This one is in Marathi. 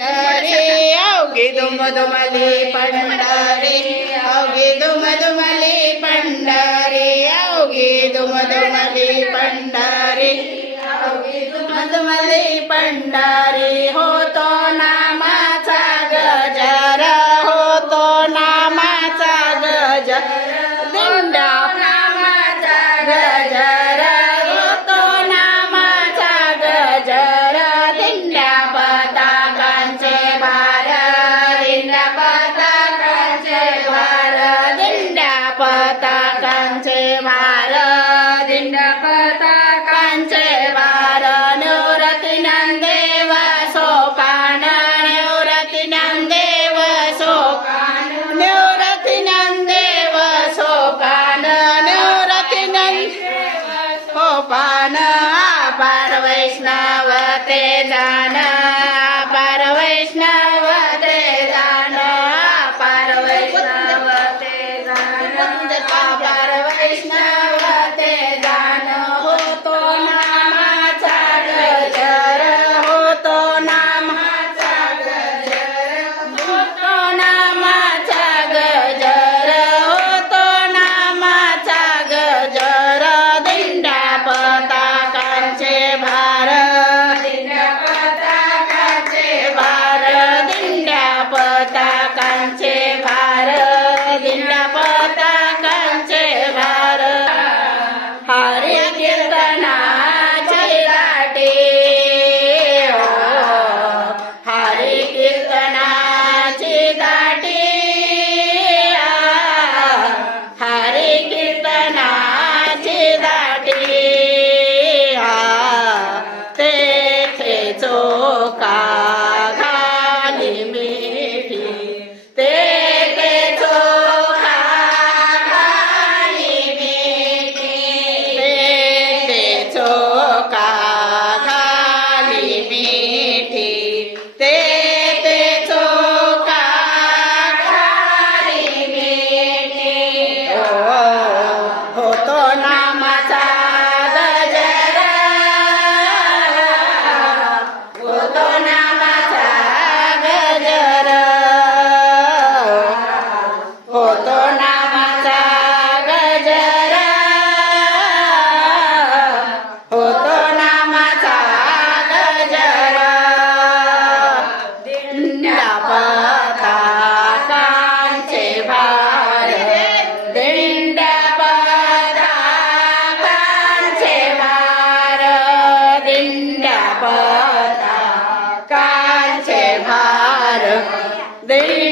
रे अवघे दुम दुमले पंढरे अवघे दुम दुमले पंढरे अवघे दुम दुमले पंडारे अवघे दुम दुमले पंढरे होतो नामाचा गजर होतो नामाचा गजर. दिंड्या पताकांचे निवृत्ती नंदेव सोपान निवृत्ती नंदेव सोपान निवृत्ती नंदेव सोपान निवृत्ती नंदेव सोपान पार वैष्णव ते जाण. पार वैष्णव ते जाण पार वैष्णव ते जाण पार वैष्णव भारत भार दिंड्या पताकांचे भार दिंड्या पताकांचे भार दिंड्या पताकांचे भार हरे कीर्तनाचे लाटे हरे कीर्तनाचे दाटे हरे कीर्तनाचे दाटे They